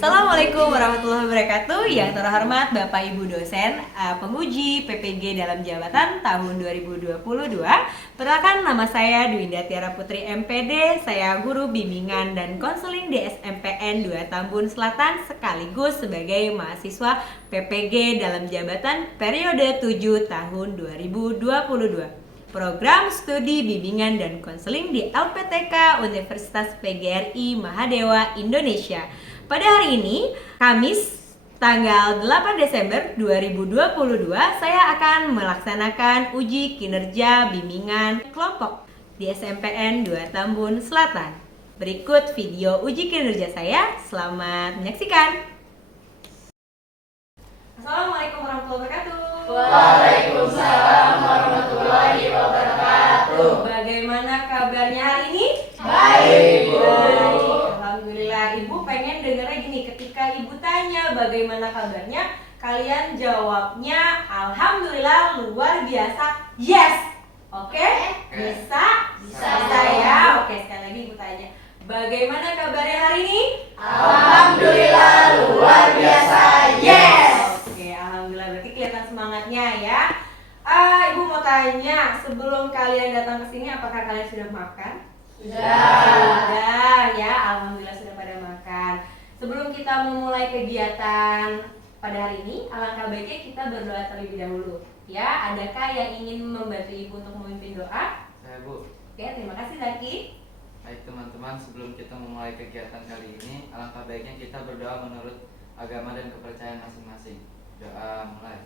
Assalamualaikum warahmatullahi wabarakatuh. Yang terhormat Bapak Ibu dosen, penguji PPG dalam jabatan tahun 2022. Perkenalkan, nama saya Dwinda Tiara Putri MPD. Saya guru bimbingan dan konseling di SMPN 2 Tambun Selatan sekaligus sebagai mahasiswa PPG dalam jabatan periode 7 tahun 2022. Program studi bimbingan dan konseling di LPTK Universitas PGRI Mahadewa Indonesia. Pada hari ini, Kamis tanggal 8 Desember 2022, saya akan melaksanakan uji kinerja bimbingan kelompok di SMPN 2 Tambun Selatan. Berikut video uji kinerja saya, selamat menyaksikan. Assalamualaikum warahmatullahi wabarakatuh. Waalaikumsalam warahmatullahi wabarakatuh. Bagaimana kabarnya hari ini? Baik, Bu. Alhamdulillah. Ibu pengen dengarnya gini, ketika ibu tanya bagaimana kabarnya, kalian jawabnya alhamdulillah luar biasa. Yes. Oke? Bisa? Bisa. Ya. Oke, sekali lagi ibu tanya, bagaimana kabarnya hari ini? Alhamdulillah luar biasa. Yes. Oke, alhamdulillah, berarti kelihatan semangatnya ya. Ibu mau tanya, sebelum kalian datang ke sini apakah kalian sudah makan? Sudah ya, alhamdulillah sudah pada makan. Sebelum kita memulai kegiatan pada hari ini, alangkah baiknya kita berdoa terlebih dahulu. Ya, adakah yang ingin membantu ibu untuk memimpin doa? Saya, Bu. Oke, terima kasih Zaki. Baik teman-teman, sebelum kita memulai kegiatan kali ini, alangkah baiknya kita berdoa menurut agama dan kepercayaan masing-masing. Doa mulai.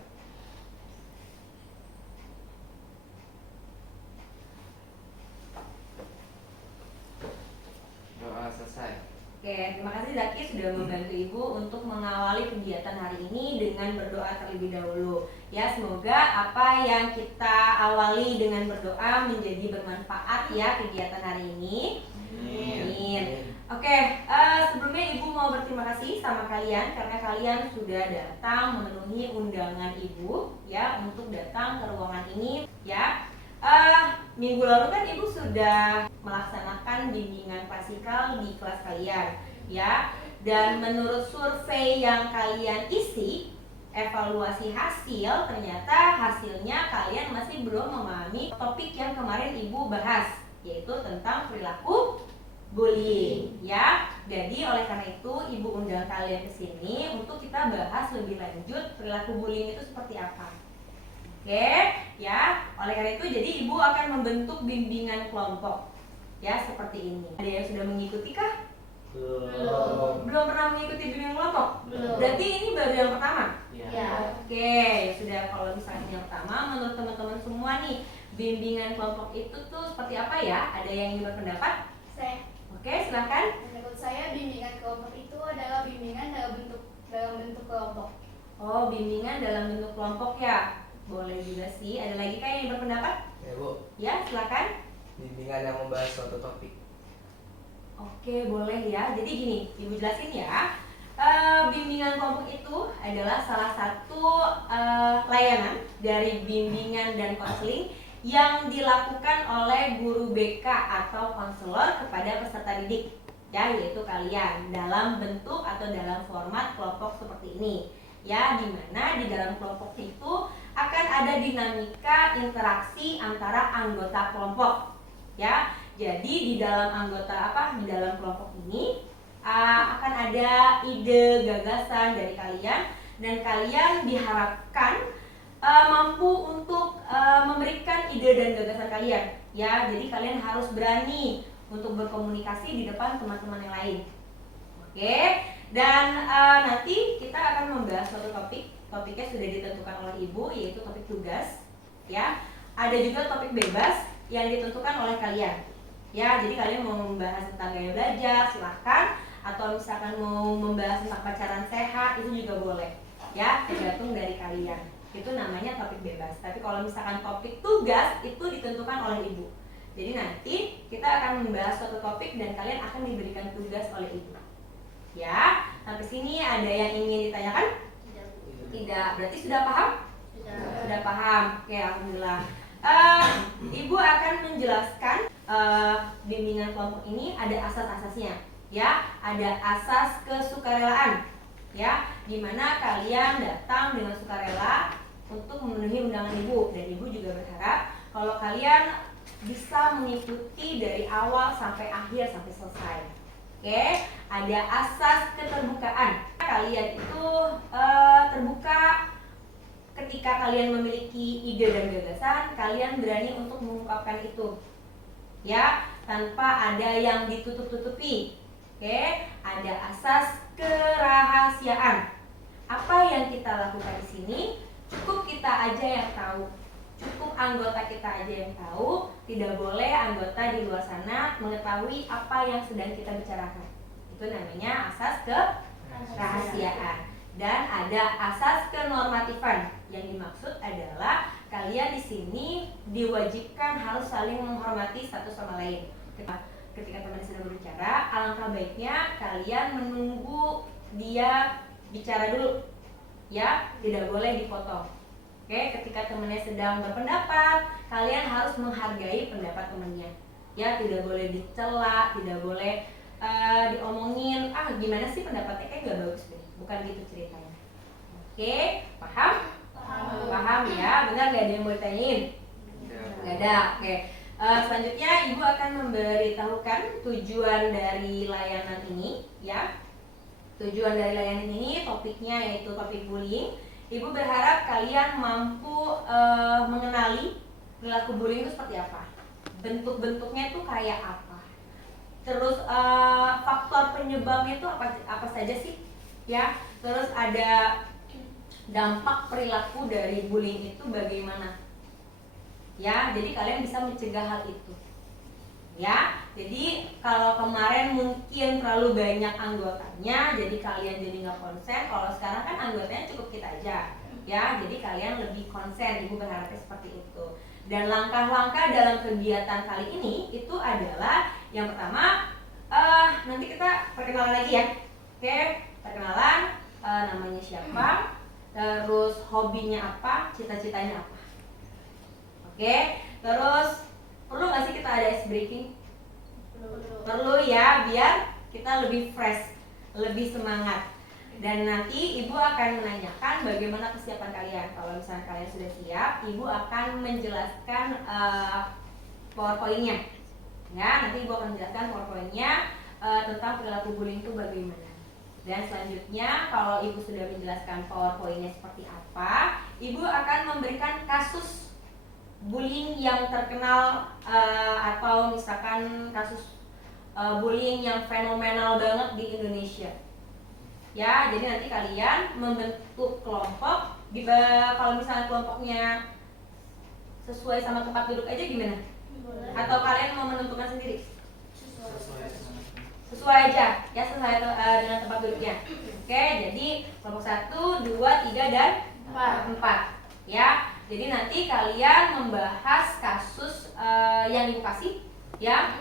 Doa selesai. Oke, terima kasih Zaki sudah membantu ibu untuk mengawali kegiatan hari ini dengan berdoa terlebih dahulu. Ya, semoga apa yang kita awali dengan berdoa menjadi bermanfaat ya kegiatan hari ini. Amin. Oke, sebelumnya ibu mau berterima kasih sama kalian karena kalian sudah datang memenuhi undangan ibu ya untuk datang ke ruangan ini ya. Minggu lalu kan ibu sudah melaksanakan bimbingan klasikal di kelas kalian ya, dan menurut survei yang kalian isi, evaluasi hasil, ternyata hasilnya kalian masih belum memahami topik yang kemarin ibu bahas, yaitu tentang perilaku bullying ya. Jadi oleh karena itu ibu undang kalian ke sini untuk kita bahas lebih lanjut perilaku bullying itu seperti apa. Oke, ya. Oleh karena itu jadi ibu akan membentuk bimbingan kelompok. Ya, seperti ini. Ada yang sudah mengikuti kah? Belum pernah mengikuti bimbingan kelompok? Belum. Berarti ini baru yang pertama? Ya. Oke, ya sudah, kalau misalnya yang pertama, menurut teman-teman semua nih, bimbingan kelompok itu tuh seperti apa ya? Ada yang ingin berpendapat? Saya, Oke, silakan. menurut saya bimbingan kelompok itu adalah bimbingan dalam bentuk kelompok. Oh, bimbingan dalam bentuk kelompok ya? Boleh juga sih. Ada lagi kah yang ingin berpendapat? Ya, Bu, Ya, silakan. bimbingan yang membahas suatu topik. Oke, boleh ya. Jadi gini, ibu jelasin ya. Bimbingan kelompok itu adalah salah satu layanan dari bimbingan dan konseling yang dilakukan oleh guru BK atau konselor kepada peserta didik, ya, yaitu kalian dalam bentuk atau dalam format kelompok seperti ini. Ya, dimana di dalam kelompok itu akan ada dinamika interaksi antara anggota kelompok. Ya, jadi di dalam di dalam kelompok ini akan ada ide gagasan dari kalian dan kalian diharapkan mampu untuk memberikan ide dan gagasan kalian. Ya, jadi kalian harus berani untuk berkomunikasi di depan teman-teman yang lain. Oke, dan nanti kita akan membahas suatu topik. Topiknya sudah ditentukan oleh ibu, yaitu topik tugas. Ya, ada juga topik bebas yang ditentukan oleh kalian. Ya, jadi kalian mau membahas tentang gaya belajar, silahkan. Atau misalkan mau membahas tentang pacaran sehat, itu juga boleh. Ya, tergantung dari kalian. Itu namanya topik bebas. Tapi kalau misalkan topik tugas, itu ditentukan oleh ibu. Jadi nanti kita akan membahas suatu topik dan kalian akan diberikan tugas oleh ibu. Ya, sampai sini ada yang ingin ditanyakan? Tidak, berarti sudah paham? Sudah paham. Oke, alhamdulillah. Ibu akan menjelaskan bimbingan kelompok ini ada asas-asasnya. Ya, ada asas kesukarelaan. Ya, dimana kalian datang dengan sukarela untuk memenuhi undangan ibu, dan ibu juga berharap kalau kalian bisa mengikuti dari awal sampai akhir sampai selesai. Oke, ada asas keterbukaan. Kalian itu terbuka ketika kalian memiliki ide dan gagasan, kalian berani untuk mengungkapkan itu. Ya, tanpa ada yang ditutup-tutupi. Oke, ada asas kerahasiaan. Apa yang kita lakukan di sini cukup kita aja yang tahu. Cukup anggota kita aja yang tahu, tidak boleh anggota di luar sana mengetahui apa yang sedang kita bicarakan. Itu namanya asas kerahasiaan. Dan ada asas kenormatifan. Yang dimaksud adalah kalian di sini diwajibkan harus saling menghormati satu sama lain. Ketika teman sedang berbicara, alangkah baiknya kalian menunggu dia bicara dulu. Ya, tidak boleh dipotong. Oke, ketika temannya sedang berpendapat, kalian harus menghargai pendapat temannya. Ya, tidak boleh dicela, tidak boleh diomongin, gimana sih pendapatnya, kayak gak bagus deh. Bukan gitu ceritanya. Oke, paham? Paham ya? Benar gak ada yang mau ditanyain? Gak ada, oke. Selanjutnya ibu akan memberitahukan tujuan dari layanan ini, ya. Tujuan dari layanan ini topiknya yaitu topik bullying. Ibu berharap kalian mampu mengenali perilaku bullying itu seperti apa, bentuk-bentuknya itu kayak apa, terus faktor penyebabnya itu apa saja sih, ya. Terus ada dampak perilaku dari bullying itu bagaimana, ya. Jadi kalian bisa mencegah hal itu, ya. Jadi kalau kemarin mungkin terlalu banyak anggotanya, jadi kalian jadi nggak konsen. Kalau sekarang kan anggotanya cukup kita aja, ya. Jadi kalian lebih konsen. Ibu berharapnya seperti itu. Dan langkah-langkah dalam kegiatan kali ini itu adalah yang pertama, nanti kita perkenalan lagi ya. Oke, perkenalan, namanya siapa, terus hobinya apa, cita-citanya apa. Oke, terus perlu nggak sih kita ada ice breaking? Perlu ya, biar kita lebih fresh, lebih semangat. Dan nanti ibu akan menanyakan bagaimana kesiapan kalian. Kalau misalnya kalian sudah siap, ibu akan menjelaskan PowerPoint-nya. Ya, nanti ibu akan menjelaskan PowerPoint-nya tentang perilaku bullying itu bagaimana. Dan selanjutnya kalau ibu sudah menjelaskan PowerPoint-nya seperti apa, ibu akan memberikan kasus bullying yang terkenal atau misalkan kasus bullying yang fenomenal banget di Indonesia. Ya, jadi nanti kalian membentuk kelompok. Kalau misalnya kelompoknya sesuai sama tempat duduk aja gimana? Atau kalian mau menentukan sendiri? Sesuai aja, ya, sesuai dengan tempat duduknya. Oke, jadi kelompok 1, 2, 3, dan 4. Ya, jadi nanti kalian membahas kasus yang ibu kasih, ya.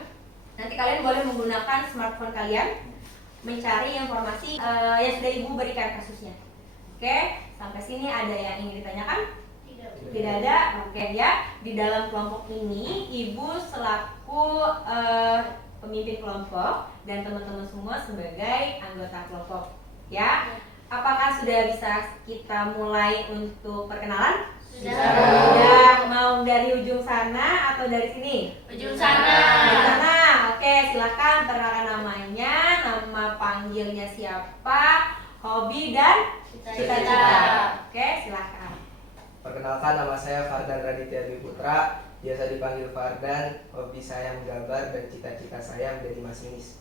Nanti kalian boleh menggunakan smartphone kalian mencari informasi yang sudah ibu berikan kasusnya. Oke, sampai sini ada yang ingin ditanyakan? Tidak ada. Oke, ya. Di dalam kelompok ini ibu selaku pemimpin kelompok dan teman-teman semua sebagai anggota kelompok, ya. Apakah sudah bisa kita mulai untuk perkenalan? Sudah. Mau dari ujung sana atau dari sini? Ujung sana. Ujung sana. Oke, silakan perkenalkan namanya, nama panggilnya siapa, hobi dan cita-cita. Oke, silakan. Perkenalkan, nama saya Fardan Raditya Dwi Putra, biasa dipanggil Fardan. Hobi saya menggambar dan cita-cita saya menjadi masinis.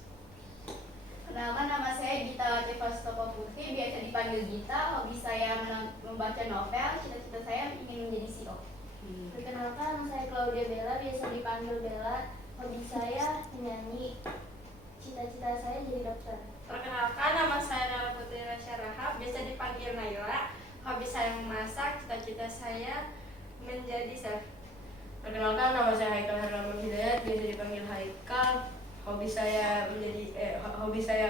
Perkenalkan, nama saya Gita Cevastova Putri, biasa dipanggil Gita. Hobi saya membaca novel, cita-cita saya ingin menjadi CEO. Perkenalkan, nama saya Claudia Bella, biasa dipanggil Bella. Hobi saya menyanyi, cita-cita saya jadi dokter. Perkenalkan, nama saya Nala Putri Rasya Rahab, biasa dipanggil Naila. Hobi saya memasak, cita-cita saya menjadi chef. Perkenalkan, nama saya Haikal Herlambang Hidayat, biasa dipanggil Haikal. Hobi saya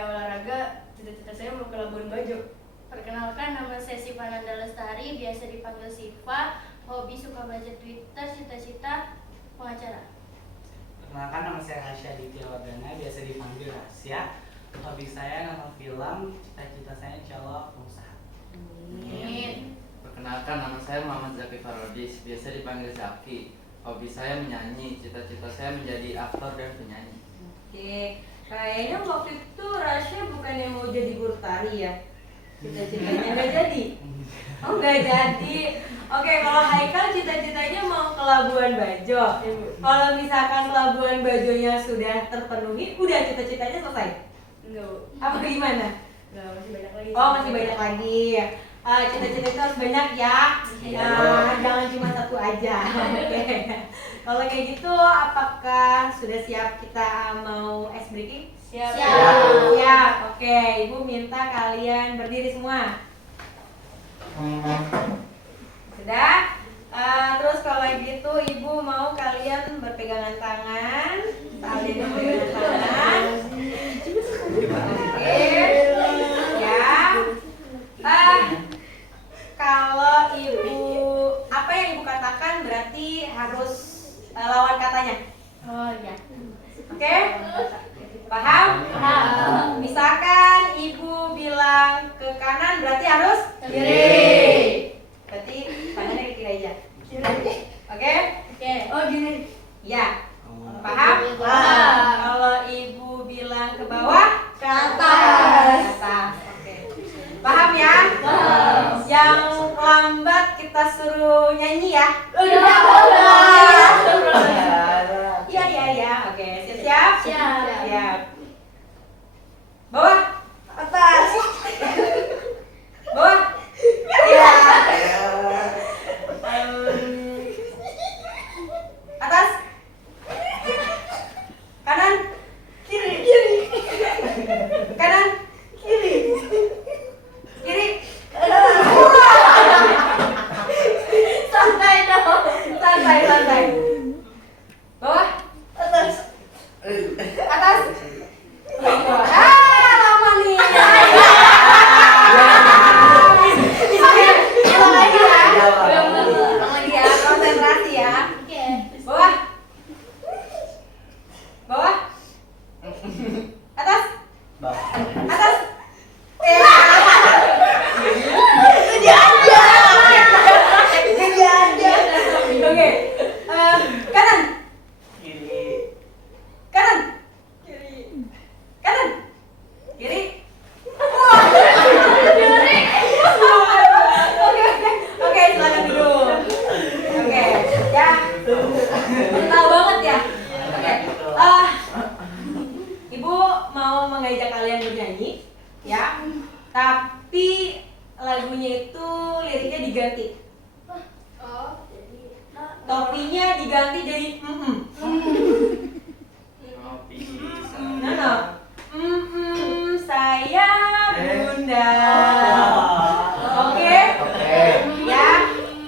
olahraga, cita-cita saya mau ke Labuan Bajo. Perkenalkan, nama saya Siva Nanda Lestari, biasa dipanggil Siva. Hobi suka baca Twitter, cita-cita pengacara. Perkenalkan, nama saya Hasya Ditya Wardana, biasa dipanggil Hasya. Hobi saya nonton film, cita-cita saya insya Allah pengusaha. Amin. Perkenalkan, nama saya Muhammad Zaki Farodis, biasa dipanggil Zaki. Hobi saya menyanyi, cita-cita saya menjadi aktor dan penyanyi. Oke, kayaknya waktu itu Rasya bukan yang mau jadi guru tari ya? Cita-citanya nggak jadi? Oh nggak jadi. Oke, kalau Haikal cita-citanya mau ke Labuan Bajo. Kalau misalkan Labuan Bajonya sudah terpenuhi, udah cita-citanya selesai? Enggak, Bu. Apa gimana? Enggak, masih banyak lagi. Oh masih banyak lagi. Cita-cita itu harus banyak ya. Jangan cuma satu aja. Oke. Kalau kayak gitu, apakah sudah siap kita mau ice breaking? Siap. Siap. Oke, Ibu minta kalian berdiri semua. Sudah? Terus kalau gitu Ibu mau kalian berpegangan tangan. Saling berpegangan tangan. Oke. Ya. Kalau Ibu apa yang Ibu katakan berarti harus lawan katanya. Oh ya. Oke? Paham? Paham. Misalkan Ibu bilang ke kanan berarti harus kiri. Berarti tangannya ke kiri aja. Oke? Oke. Oh gini. Ya. Paham? Paham. Kalau Ibu bilang ke bawah, Ke atas. Ke atas. Oke. Paham ya? Paham. Yang lambat kita suruh nyanyi ya. Iya. Oke, siap-siap? Siap. Siap. Bawah, atas. Bawah. Iya. Atas. Kanan. Kiri. Kanan. Kiri. Kiri. Santai dong. Santai. Bawah. Atas. Lama nih. Ulang lagi ya. Konsentrasi ya. Oke. Bawah. Atas. Jadi aja. Oke. Kanan. Kiri. Oke, silakan duduk. Oke, ya. Mental banget ya. Oke. Ibu mau mengajak kalian bernyanyi, ya. Tapi lagunya itu liriknya diganti. Oh, jadi Topinya diganti jadi saya bunda. Oke? Ya.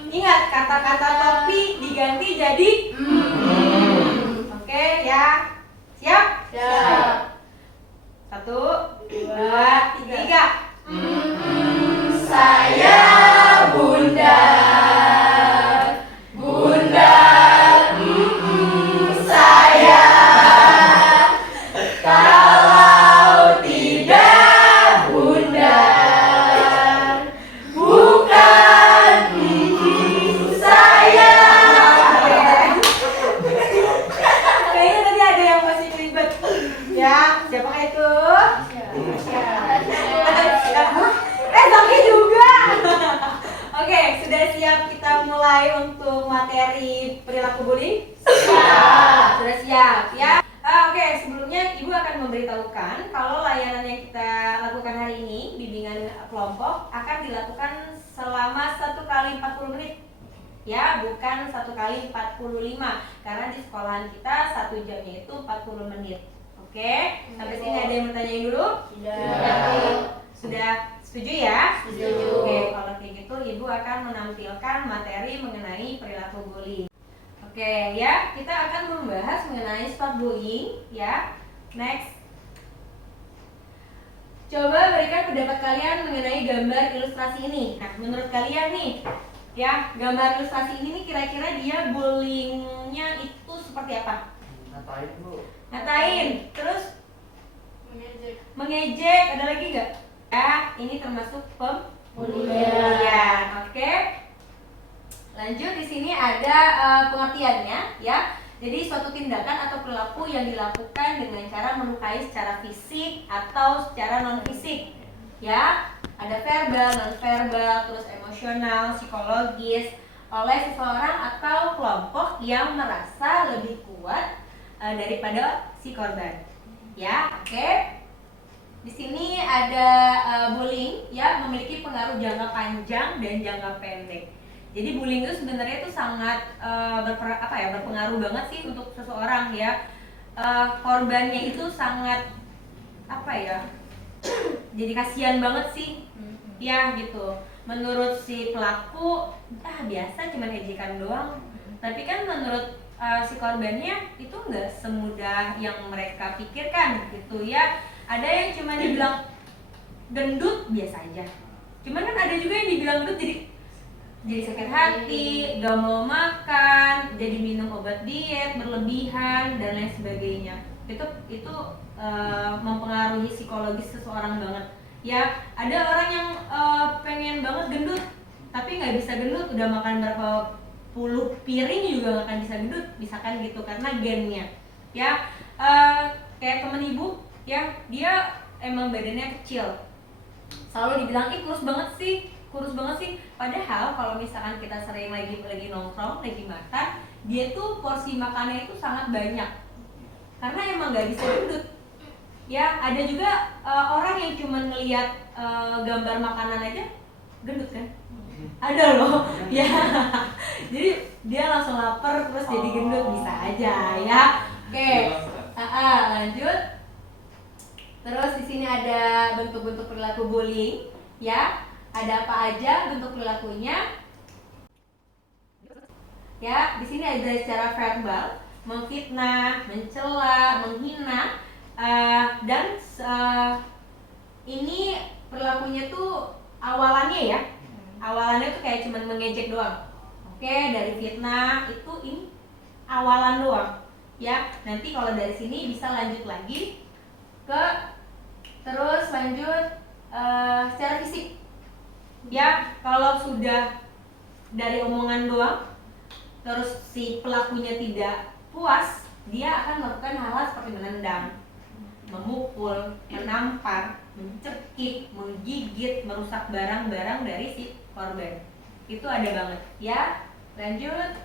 Ingat kata-kata topi diganti jadi Oke ya. Siap? Siap. 1, 2, 3. Saya bunda. Saya. Kalau tidak bunda, bukan saya. Kayaknya tadi ada yang masih ribet. Ya, siapa itu? Tapi juga. Oke, sudah siap kita mulai untuk materi perilaku bullying? Siap. Sudah siap ya. Oke, sebelumnya Ibu akan memberitahukan kalau layanan yang kita lakukan hari ini, bimbingan kelompok, akan dilakukan selama 1 kali 40 menit. Ya, bukan 1 kali 45. Karena di sekolahan kita 1 jamnya itu 40 menit. Oke, sampai sini ada yang bertanyain dulu? Sudah setuju ya? Setuju. Oke, kalau kayak gitu Ibu akan menampilkan materi mengenai perilaku bullying. Oke, ya, kita akan membahas mengenai stop bullying, ya. Next. Coba berikan pendapat kalian mengenai gambar ilustrasi ini. Nah, menurut kalian nih, ya, gambar ilustrasi ini nih kira-kira dia bullyingnya itu seperti apa? Ngapain, Bu? Ngatain, terus mengejek. mengejek, ada lagi nggak? Ya, ini termasuk pembulian. Oke. Lanjut, di sini ada pengertiannya ya. Jadi suatu tindakan atau perilaku yang dilakukan dengan cara melukai secara fisik atau secara non fisik. Ya, ada verbal, non verbal, terus emosional, psikologis oleh seseorang atau kelompok yang merasa lebih kuat daripada si korban. Ya, oke. Di sini ada bullying ya, memiliki pengaruh jangka panjang dan jangka pendek. Jadi bullying itu sebenarnya itu sangat berpengaruh banget sih untuk seseorang ya. Korbannya itu sangat jadi kasihan banget sih. Ya gitu. Menurut si pelaku biasa cuman ejekan doang. Tapi kan menurut si korbannya itu nggak semudah yang mereka pikirkan gitu ya. Ada yang cuma dibilang gendut biasa aja. Cuman kan ada juga yang dibilang gendut jadi sakit hati, gak mau makan, jadi minum obat diet berlebihan dan lain sebagainya. Itu mempengaruhi psikologis seseorang banget. Ya, ada orang yang pengen banget gendut, tapi nggak bisa gendut, udah makan berapa puluh piring juga nggak akan bisa gendut, misalkan gitu karena gennya. Ya, kayak temen ibu, ya dia emang badannya kecil, selalu dibilang kurus banget sih. Padahal kalau misalkan kita sering lagi nongkrong, lagi makan, dia tuh porsi makannya itu sangat banyak karena emang nggak bisa gendut. Ya, ada juga orang yang cuma ngelihat gambar makanan aja gendut kan? Ada loh, ya. Jadi dia langsung lapar terus jadi gendut, bisa aja ya. Oke, lanjut. Terus di sini ada bentuk-bentuk perilaku bullying, ya. Ada apa aja bentuk perilakunya? Ya, di sini ada secara verbal, memfitnah, mencela, menghina, dan ini perilakunya tuh awalannya ya. Awalannya tuh kayak cuman mengejek doang. Oke, dari fitnah itu ini awalan doang. Ya, nanti kalau dari sini bisa lanjut lagi terus lanjut secara fisik. Ya, kalau sudah dari omongan doang, terus si pelakunya tidak puas, dia akan melakukan hal-hal seperti menendang, memukul, menampar, mencekik, menggigit, merusak barang-barang dari si korban. Itu ada banget. Ya, lanjut.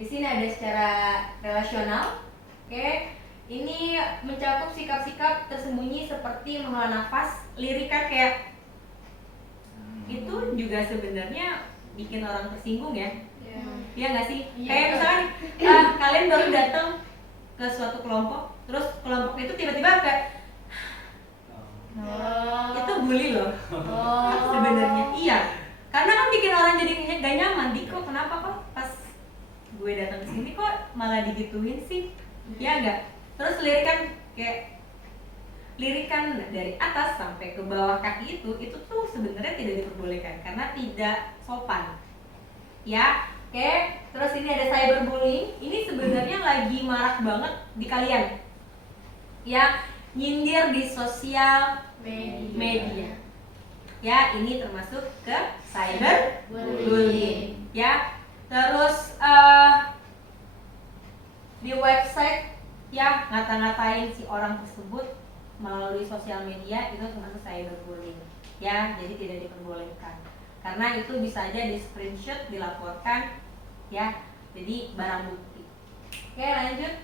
Di sini ada secara relasional. Oke. Ini mencakup sikap-sikap tersembunyi seperti menghela nafas, lirikan kayak itu juga sebenarnya bikin orang tersinggung ya. Iya nggak sih? Kayak misalkan kalian baru datang ke suatu kelompok, terus kelompok itu tiba-tiba kayak itu bully loh. Sebenarnya iya, karena kan bikin orang jadi gak nyaman. Kok kenapa kok pas gue datang ke sini kok malah digituin sih? Ya nggak? Terus lirikan dari atas sampai ke bawah kaki itu tuh sebenarnya tidak diperbolehkan karena tidak sopan. Ya, oke. Terus ini ada cyberbullying. Ini sebenarnya lagi marak banget di kalian. Ya, nyindir di sosial media. Ya, ini termasuk ke cyberbullying. Ya, terus di website ya ngata-ngatain si orang tersebut melalui sosial media itu termasuk cyberbullying. Ya, jadi tidak diperbolehkan. Karena itu bisa aja di screenshot, dilaporkan ya. Jadi barang bukti. Oke, lanjut.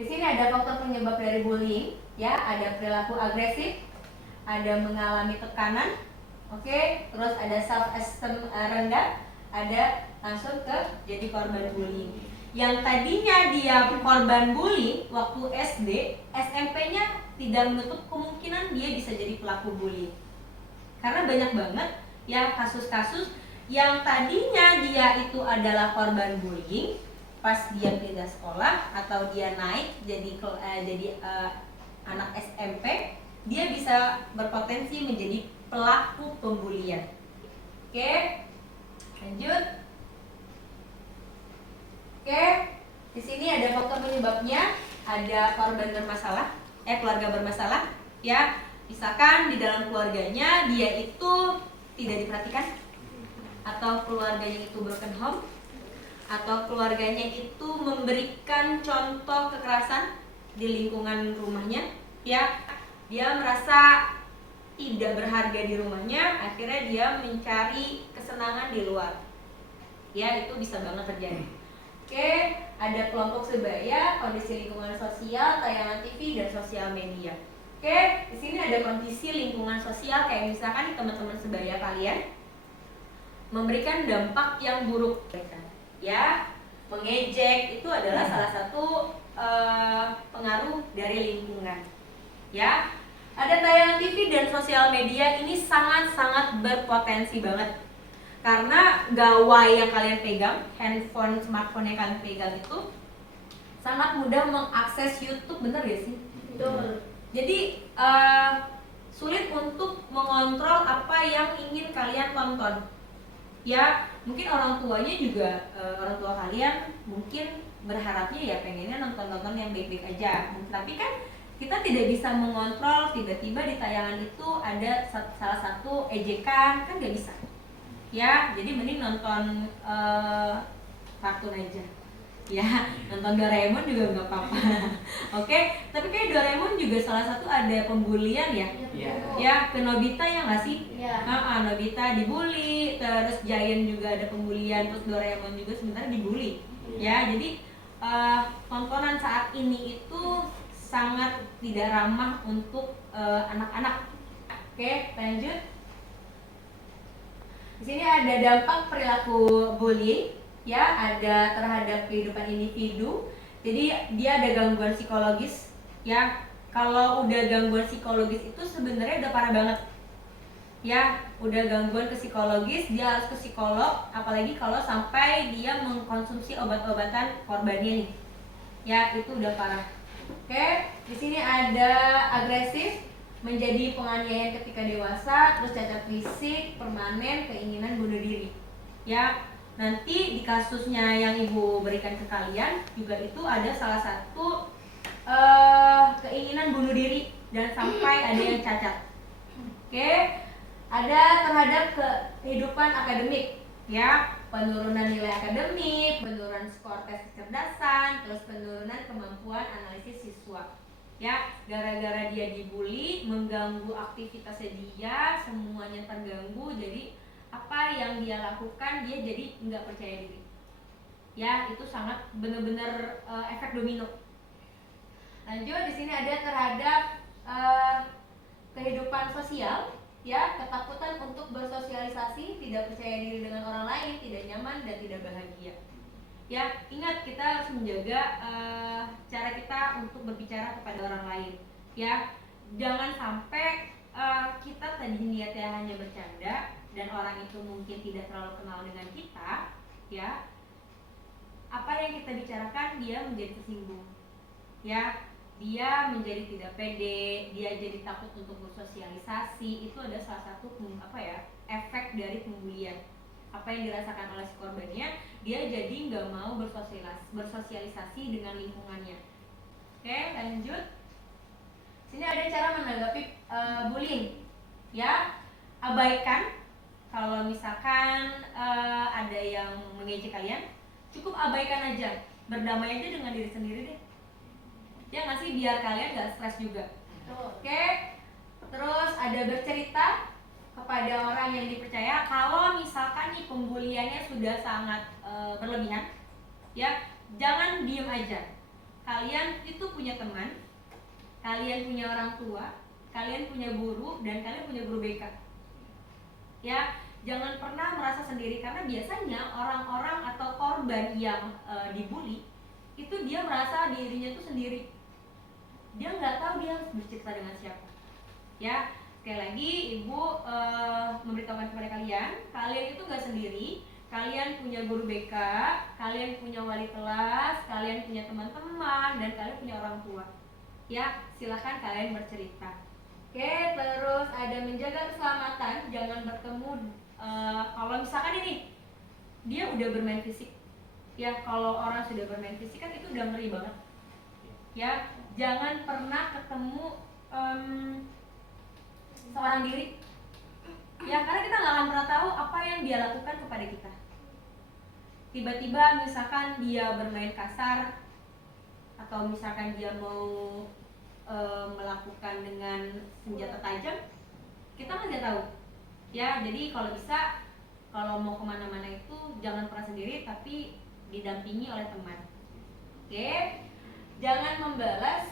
Di sini ada faktor penyebab dari bullying, ya, ada perilaku agresif, ada mengalami tekanan. Oke, terus ada self esteem rendah, ada langsung ke jadi korban bullying. Yang tadinya dia korban bullying waktu SD, SMP-nya tidak menutup kemungkinan dia bisa jadi pelaku bullying. Karena banyak banget ya kasus-kasus yang tadinya dia itu adalah korban bullying, pas dia pindah sekolah atau dia naik jadi anak SMP, dia bisa berpotensi menjadi pelaku pembulian. Oke, lanjut. Oke, di sini ada faktor penyebabnya, ada korban bermasalah, keluarga bermasalah, ya. Misalkan di dalam keluarganya dia itu tidak diperhatikan, atau keluarganya itu broken home, atau keluarganya itu memberikan contoh kekerasan di lingkungan rumahnya, ya. Dia merasa tidak berharga di rumahnya, akhirnya dia mencari kesenangan di luar. Ya, itu bisa banget terjadi. Oke, ada kelompok sebaya, kondisi lingkungan sosial, tayangan TV dan sosial media. Oke, di sini ada kondisi lingkungan sosial kayak misalkan teman-teman sebaya kalian memberikan dampak yang buruk, ya. Mengejek itu adalah salah satu pengaruh dari lingkungan, ya. Ada tayangan TV dan sosial media, ini sangat-sangat berpotensi banget. Karena gawai yang kalian pegang, handphone, smartphone yang kalian pegang itu sangat mudah mengakses YouTube, bener gak sih? Betul. Jadi sulit untuk mengontrol apa yang ingin kalian tonton. Ya, mungkin orang tuanya juga, orang tua kalian mungkin berharapnya ya pengennya nonton-nonton yang baik-baik aja. Tapi kan kita tidak bisa mengontrol tiba-tiba di tayangan itu ada salah satu ejekan, kan gak bisa. Ya, jadi mending nonton kartun aja. Ya, nonton Doraemon juga nggak apa-apa. Oke, tapi kayak Doraemon juga salah satu ada pembulian ya. Iya. Ya, ke Nobita ya nggak sih? Iya. Nobita dibully, terus Giant juga ada pembulian, terus Doraemon juga sebenarnya dibully. Ya, jadi tontonan saat ini itu sangat tidak ramah untuk anak-anak. Oke, lanjut. Di sini ada dampak perilaku bullying, ya, ada terhadap kehidupan individu. Jadi dia ada gangguan psikologis, ya. Kalau udah gangguan psikologis itu sebenarnya udah parah banget. Ya, udah gangguan ke psikologis, dia harus ke psikolog, apalagi kalau sampai dia mengkonsumsi obat-obatan korbannya nih. Ya, itu udah parah. Oke, di sini ada agresif, menjadi penganiayaan ketika dewasa, terus cacat fisik, permanen, keinginan bunuh diri. Ya, nanti di kasusnya yang ibu berikan ke kalian juga itu ada salah satu keinginan bunuh diri dan sampai ada yang cacat. Oke, ada terhadap kehidupan akademik, ya, penurunan nilai akademik, penurunan skor tes kecerdasan, terus penurunan kemampuan analisis siswa. Ya, gara-gara dia dibully, mengganggu aktivitasnya dia, semuanya terganggu, jadi apa yang dia lakukan dia jadi nggak percaya diri. Ya, itu sangat benar-benar efek domino. Lanjut, di sini ada terhadap kehidupan sosial, ya, ketakutan untuk bersosialisasi, tidak percaya diri dengan orang lain, tidak nyaman dan tidak bahagia. Ya, ingat kita harus menjaga cara kita untuk berbicara kepada orang lain. Ya, jangan sampai kita tadi niatnya hanya bercanda dan orang itu mungkin tidak terlalu kenal dengan kita, ya. Apa yang kita bicarakan dia menjadi tersinggung. Ya, dia menjadi tidak pede, dia jadi takut untuk bersosialisasi. Itu ada salah satu efek dari pembulian. Apa yang dirasakan oleh si korbannya, dia jadi nggak mau bersosialisasi dengan lingkungannya. Oke, lanjut. Sini ada cara menanggapi bullying. Ya, abaikan. Kalau misalkan ada yang mengejek kalian, cukup abaikan aja, berdamai aja dengan diri sendiri deh. Ya nggak sih, biar kalian nggak stres juga. Oke, terus ada bercerita kepada orang yang dipercaya. Kalau misalkan nih pembuliannya sudah sangat berlebihan, ya jangan diem aja. Kalian itu punya teman, kalian punya orang tua, kalian punya guru, dan kalian punya guru BK. Ya, jangan pernah merasa sendiri, karena biasanya orang-orang atau korban yang dibully itu dia merasa dirinya tuh sendiri. Dia nggak tahu dia harus bercerita dengan siapa. Ya, sekali lagi ibu memberitahukan kepada kalian itu nggak sendiri. Kalian punya guru BK, kalian punya wali kelas, kalian punya teman-teman, dan kalian punya orang tua. Ya, silakan kalian bercerita. Oke, terus ada menjaga keselamatan, jangan bertemu kalau misalkan ini dia udah bermain fisik. Ya, kalau orang sudah bermain fisik kan itu udah ngeri banget. Ya, jangan pernah ketemu seorang diri. Ya, karena kita nggak akan pernah tahu apa yang dia lakukan kepada kita. Tiba-tiba misalkan dia bermain kasar, atau misalkan dia mau melakukan dengan senjata tajam, kita kan nggak tahu. Ya, jadi kalau bisa, kalau mau kemana-mana itu jangan pernah sendiri, tapi didampingi oleh teman. Oke, jangan membalas,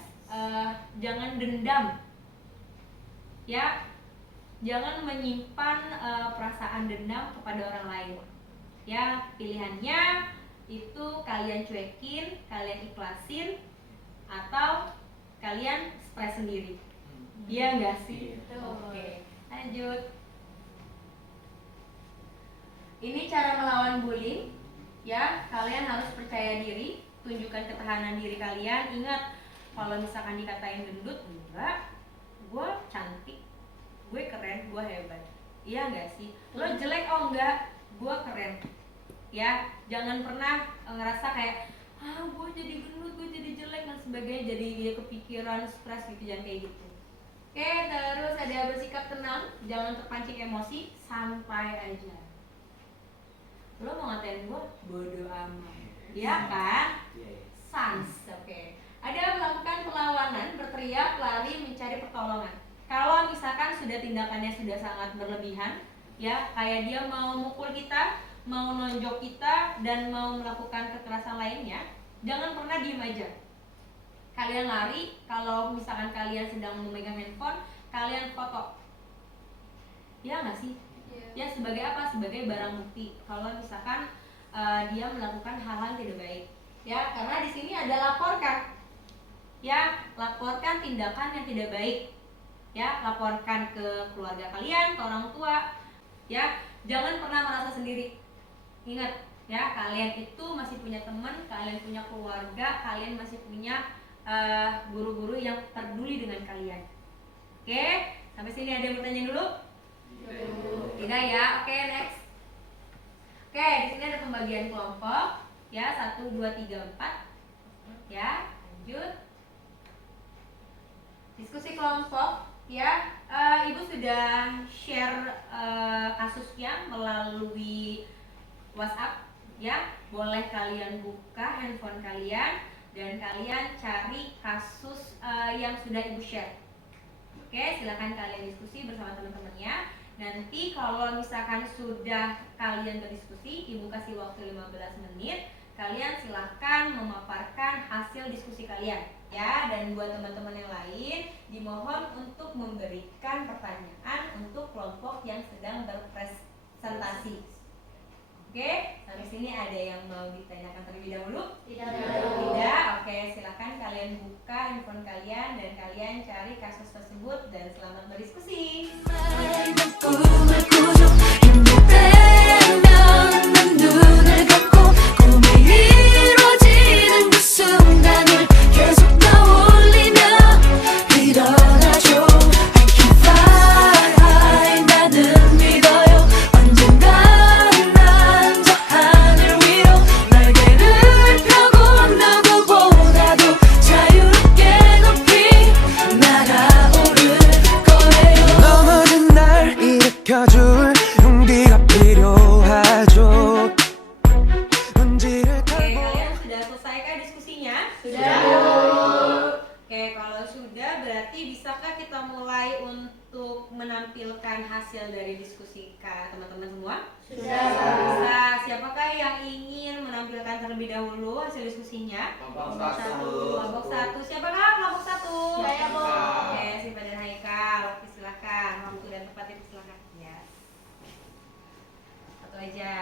jangan dendam. Ya, jangan menyimpan perasaan dendam kepada orang lain. Ya, pilihannya itu kalian cuekin, kalian ikhlasin, atau kalian stres sendiri. Iya nggak sih? Oke, lanjut. Ini cara melawan bullying. Ya, kalian harus percaya diri, tunjukkan ketahanan diri kalian. Ingat, kalau misalkan dikatain gendut, enggak, gue cantik, gue keren, gue hebat. Iya nggak sih? Lo jelek, oh enggak, gue keren. Ya, jangan pernah ngerasa kayak gue jadi gendut, gue jadi jelek dan sebagainya, jadi kepikiran, stres gitu, jangan kayak gitu. Oke, terus ada bersikap tenang, jangan terpancing emosi, santai aja. Lo mau ngatain gue, bodo amat, ya kan? Sans, oke. Ada melakukan perlawanan, berteriak, lari, mencari pertolongan. Kalau misalkan sudah tindakannya sudah sangat berlebihan, ya kayak dia mau mukul kita, mau nonjok kita, dan mau melakukan kekerasan lainnya, jangan pernah diem aja. Kalian lari, kalau misalkan kalian sedang memegang handphone, kalian foto. Ya nggak sih? Ya sebagai apa? Sebagai barang bukti. Kalau misalkan dia melakukan hal-hal tidak baik. Ya, karena di sini ada laporkan. Ya, laporkan tindakan yang tidak baik. Ya, laporkan ke keluarga kalian, ke orang tua. Ya, jangan pernah merasa sendiri. Ingat, ya, kalian itu masih punya teman, kalian punya keluarga, kalian masih punya guru-guru yang peduli dengan kalian. Oke, sampai sini ada yang bertanya dulu? Tidak ya, oke, next. Oke, di sini ada pembagian kelompok. Ya, 1, 2, 3, 4. Ya, lanjut. Diskusi kelompok. Ya, Ibu sudah share kasusnya melalui WhatsApp. Ya, boleh kalian buka handphone kalian dan kalian cari kasus yang sudah Ibu share. Oke, silakan kalian diskusi bersama teman-temannya. Nanti kalau misalkan sudah kalian berdiskusi, Ibu kasih waktu 15 menit. Kalian silakan memaparkan hasil diskusi kalian, ya. Dan buat teman-teman yang lain, dimohon untuk memberikan pertanyaan untuk kelompok yang sedang berpresentasi. Oke, sampai sini ada yang mau ditanyakan terlebih dahulu? Tidak. Oke, silakan kalian buka handphone kalian dan kalian cari kasus tersebut dan selamat berdiskusi. Menampilkan hasil dari diskusi teman-teman semua? Sudah. Bisa. Siapakah yang ingin menampilkan terlebih dahulu hasil diskusinya? Kelompok 1. Kelompok 1. Siapakah kelompok 1? Saya, Bu. Oke, Siva dan Haikal. Oke, silakan. Waktu dan tempat itu silakan. Ya. Satu aja.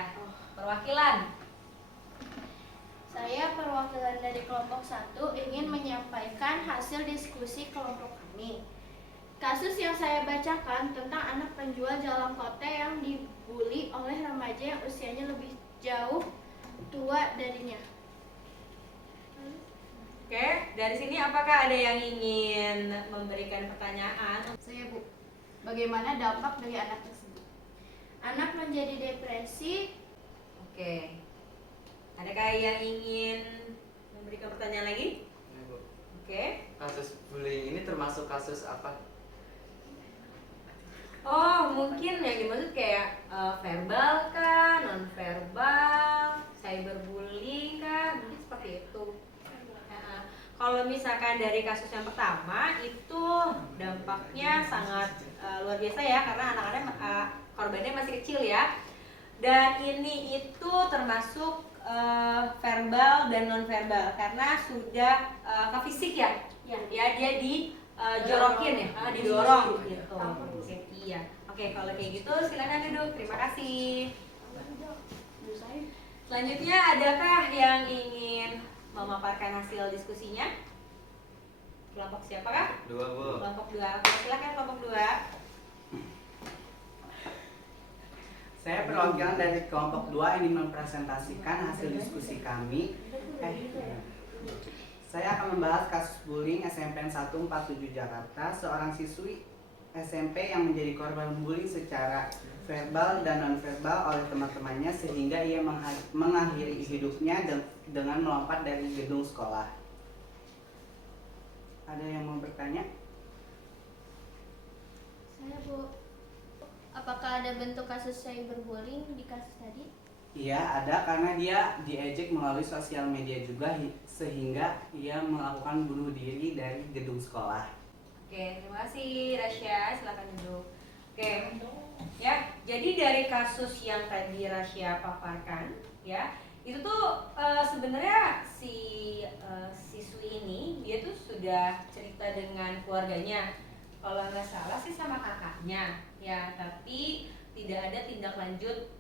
Perwakilan. Saya perwakilan dari kelompok 1 ingin menyampaikan hasil diskusi kelompok kami. Kasus yang saya bacakan tentang anak penjual jalan kote yang dibully oleh remaja yang usianya lebih jauh tua darinya. Oke, dari sini apakah ada yang ingin memberikan pertanyaan? Saya, Bu. Bagaimana dampak dari anak tersebut? Anak menjadi depresi. Oke. Adakah yang ingin memberikan pertanyaan lagi? Oke. Kasus bullying ini termasuk kasus apa? Oh, mungkin yang dimaksud kayak verbal kah, non verbal, cyberbullying kah, mungkin seperti itu. Kalau misalkan dari kasus yang pertama itu dampaknya sangat luar biasa ya, karena anak-anak korbannya masih kecil ya. Dan ini itu termasuk verbal dan non verbal karena sudah ke fisik ya. Ya dia dijorokin ya, didorong gitu. Iya. Oke, kalau kayak gitu silakan duduk. Terima kasih. Selanjutnya adakah yang ingin memaparkan hasil diskusinya? Kelompok siapakah? 2, Bu. Kelompok 2. Oke, silakan kelompok 2. Saya perwakilan dari kelompok 2 ingin mempresentasikan hasil diskusi kami. Saya akan membahas kasus bullying SMPN 147 Jakarta, seorang siswi SMP yang menjadi korban bullying secara verbal dan non-verbal oleh teman-temannya sehingga ia mengakhiri hidupnya dengan melompat dari gedung sekolah. Ada yang mau bertanya? Saya, Bu. Apakah ada bentuk kasus cyberbullying di kasus tadi? Iya, ada karena dia diejek melalui sosial media juga sehingga ia melakukan bunuh diri dari gedung sekolah. Oke, terima kasih Rasya. Silakan duduk. Oke. Ya, jadi dari kasus yang tadi Rasya paparkan, ya, itu tuh sebenarnya si siswi ini dia tuh sudah cerita dengan keluarganya. Kalau nggak salah sih sama kakaknya, ya, tapi tidak ada tindak lanjut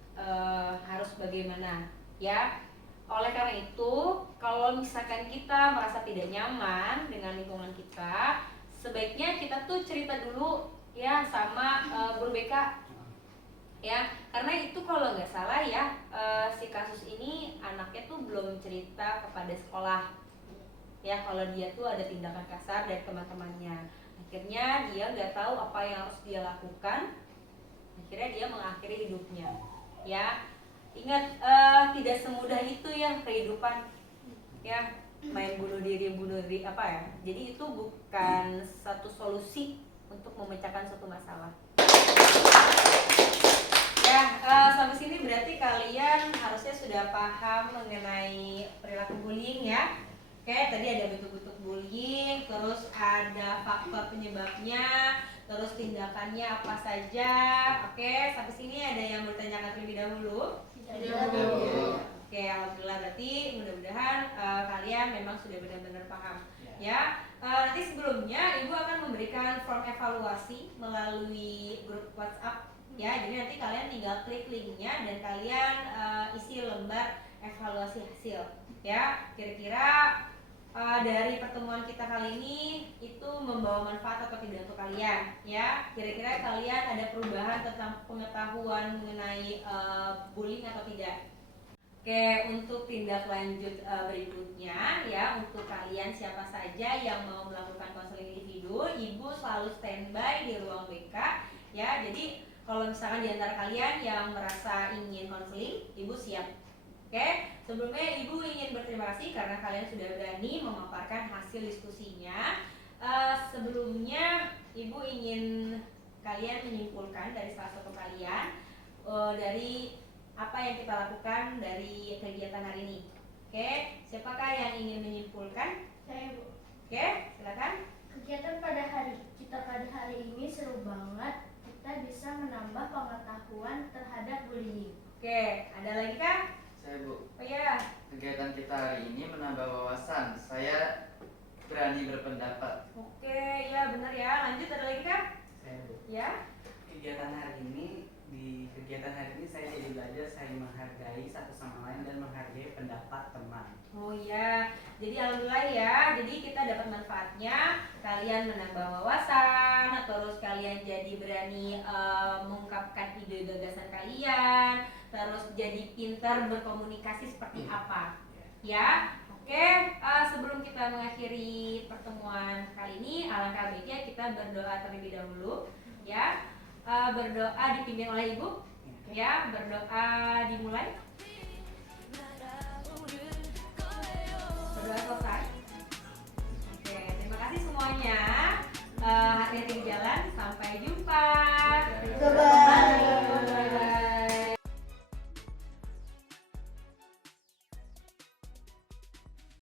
harus bagaimana, ya. Oleh karena itu, kalau misalkan kita merasa tidak nyaman dengan lingkungan kita, sebaiknya kita tuh cerita dulu ya sama guru BK, ya, karena itu kalau nggak salah ya si kasus ini anaknya tuh belum cerita kepada sekolah, ya, kalau dia tuh ada tindakan kasar dari teman-temannya, akhirnya dia nggak tahu apa yang harus dia lakukan, akhirnya dia mengakhiri hidupnya, ya. Ingat, tidak semudah itu ya kehidupan, ya, main bunuh diri apa ya, jadi itu bukan satu solusi untuk memecahkan suatu masalah, ya. Sampai sini berarti kalian harusnya sudah paham mengenai perilaku bullying ya. Oke, tadi ada bentuk-bentuk bullying, terus ada faktor penyebabnya, terus tindakannya apa saja. Oke, sampai sini ada yang bertanyakan terlebih dahulu? Oke, alhamdulillah, berarti mudah-mudahan kalian memang sudah benar-benar paham, ya. Nanti sebelumnya Ibu akan memberikan form evaluasi melalui grup WhatsApp, ya. Jadi nanti kalian tinggal klik linknya dan kalian isi lembar evaluasi hasil, ya. Kira-kira dari pertemuan kita kali ini itu membawa manfaat atau tidak untuk kalian, ya. Kira-kira kalian ada perubahan tentang pengetahuan mengenai bullying atau tidak? Oke, untuk tindak lanjut berikutnya, ya, untuk kalian siapa saja yang mau melakukan konseling individu, Ibu selalu standby di ruang BK, ya. Jadi kalau misalkan di antara kalian yang merasa ingin konseling, Ibu siap. Oke, sebelumnya Ibu ingin berterima kasih karena kalian sudah berani memaparkan hasil diskusinya. Sebelumnya Ibu ingin kalian menyimpulkan dari salah satu kalian dari apa yang kita lakukan dari kegiatan hari ini. Oke, siapakah yang ingin menyimpulkan? Saya, Bu. Oke, silakan. Kegiatan kita pada hari ini seru banget. Kita bisa menambah pengetahuan terhadap bullying. Oke, ada lagi kah? Saya, Bu. Oh iya. Kegiatan kita hari ini menambah wawasan. Saya berani berpendapat. Oke, ya benar ya. Lanjut, ada lagi kah? Saya, Bu. Ya. Di kegiatan hari ini saya jadi belajar saling menghargai satu sama lain dan menghargai pendapat teman. Oh iya, jadi alhamdulillah ya. Jadi kita dapat manfaatnya. Kalian menambah wawasan, terus kalian jadi berani mengungkapkan ide gagasan kalian, terus jadi pintar berkomunikasi seperti apa, ya. Oke, sebelum kita mengakhiri pertemuan kali ini, alangkah baiknya kita berdoa terlebih dahulu, ya. Berdoa dipimpin oleh Ibu, ya. Berdoa dimulai. Berdoa selesai. Oke, jalan